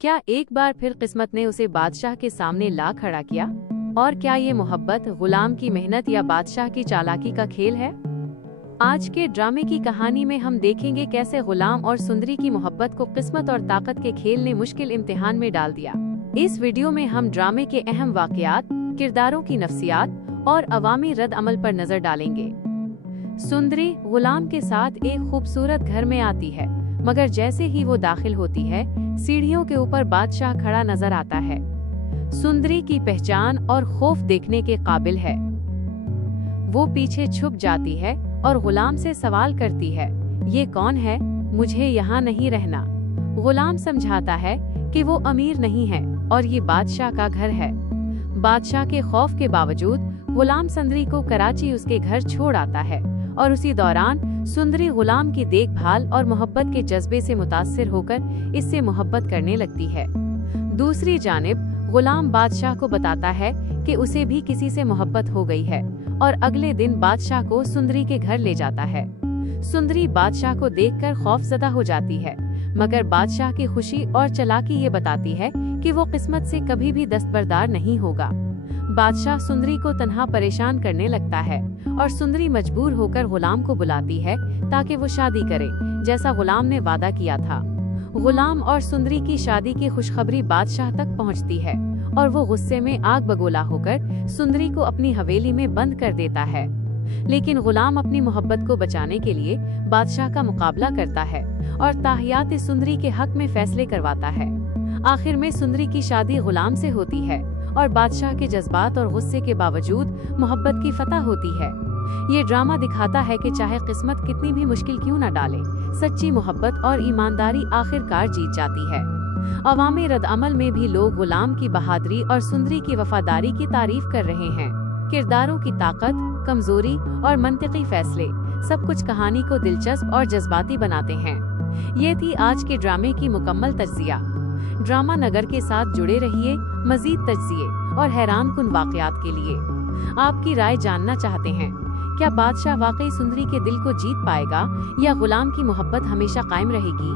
क्या एक बार फिर किस्मत ने उसे बादशाह के सामने ला खड़ा किया? और क्या ये मोहब्बत गुलाम की मेहनत या बादशाह की चालाकी का खेल है? आज के ड्रामे की कहानी में हम देखेंगे कैसे गुलाम और सुंदरी की मोहब्बत को किस्मत और ताकत के खेल ने मुश्किल इम्तिहान में डाल दिया। इस वीडियो में हम ड्रामे के अहम वाकयात, किरदारों की नफ्सियात और अवामी रद्द अमल पर नजर डालेंगे। सुंदरी गुलाम के साथ एक खूबसूरत घर में आती है, मगर जैसे ही वो दाखिल होती है, सीढ़ियों के ऊपर बादशाह खड़ा नजर आता है। सुंदरी की पहचान और खौफ देखने के काबिल है। वो पीछे छुप जाती है और गुलाम से सवाल करती है, ये कौन है? मुझे यहाँ नहीं रहना। गुलाम समझाता है कि वो अमीर नहीं है और ये बादशाह का घर है। बादशाह के खौफ के बावजूद गुलाम सुंदरी को कराची उसके घर छोड़ आता है और उसी दौरान सुंदरी गुलाम की देखभाल और मोहब्बत के जज्बे से मुतासिर होकर इससे मोहब्बत करने लगती है। दूसरी जानिब गुलाम बादशाह को बताता है कि उसे भी किसी से मोहब्बत हो गई है और अगले दिन बादशाह को सुंदरी के घर ले जाता है। सुंदरी बादशाह को देखकर खौफजदा हो जाती है, मगर बादशाह की खुशी और चालाकी ये बताती है कि वो किस्मत से कभी भी दस्तबरदार नहीं होगा। बादशाह सुंदरी को तन्हा परेशान करने लगता है और सुंदरी मजबूर होकर गुलाम को बुलाती है ताकि वो शादी करे, जैसा गुलाम ने वादा किया था। गुलाम और सुंदरी की शादी की खुशखबरी बादशाह तक पहुंचती है और वो गुस्से में आग बगोला होकर सुंदरी को अपनी हवेली में बंद कर देता है। लेकिन गुलाम अपनी मोहब्बत को बचाने के लिए बादशाह का मुकाबला करता है और ताहियात सुंदरी के हक में फैसले करवाता है। आखिर में सुंदरी की शादी गुलाम से होती है और बादशाह के जज्बात और गुस्से के बावजूद मोहब्बत की फतह होती है। ये ड्रामा दिखाता है कि चाहे किस्मत कितनी भी मुश्किल क्यों न डाले, सच्ची मोहब्बत और ईमानदारी आखिरकार जीत जाती है। अवामी रद्द अमल में भी लोग गुलाम की बहादुरी और सुंदरी की वफादारी की तारीफ कर रहे हैं। किरदारों की ताकत, कमजोरी और मंतिकी फैसले सब कुछ कहानी को दिलचस्प और जज्बाती बनाते हैं। ये थी आज के ड्रामे की मुकम्मल तज्जिया। ड्रामा नगर के साथ जुड़े रहिए मजीद तज्जिए और हैरानकुन वाकयात के लिए। आपकी राय जानना चाहते हैं, क्या बादशाह वाकई सुंदरी के दिल को जीत पाएगा या गुलाम की मोहब्बत हमेशा कायम रहेगी?